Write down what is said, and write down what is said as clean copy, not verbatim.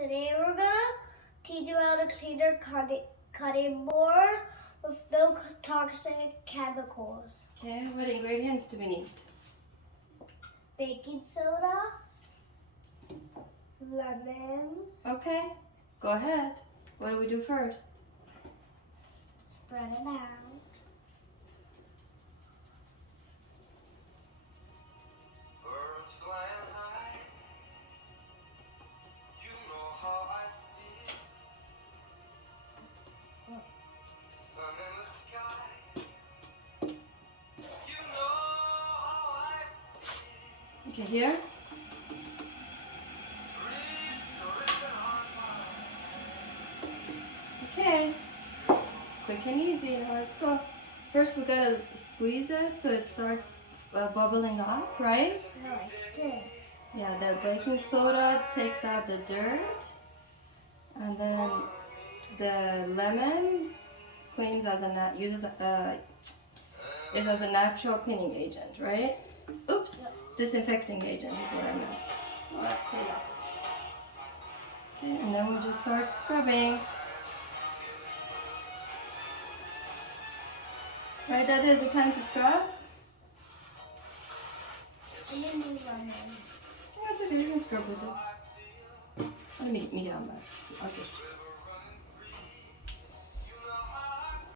Today we're gonna teach you how to clean your cutting board with no toxic chemicals. Okay, what ingredients do we need? Baking soda, lemons, Okay, go ahead. What do we do first? spread it out. Birds flying high, you know how I feel. Sun in the sky, you know how I feel. Okay, here. Breeze drifting on by. Okay, it's quick and easy. Now let's go. First, we gotta squeeze it so it starts bubbling up, right? Like this. Yeah, the baking soda takes out the dirt, and then the lemon cleans as is as a natural cleaning agent, right? Oops, disinfecting agent is what I meant. Oh, that's too loud. Okay, and then we just start scrubbing. Right, that is the time to scrub. And then you lemon. Yeah, it's okay, you can scrub with this. Let me get on that. Okay.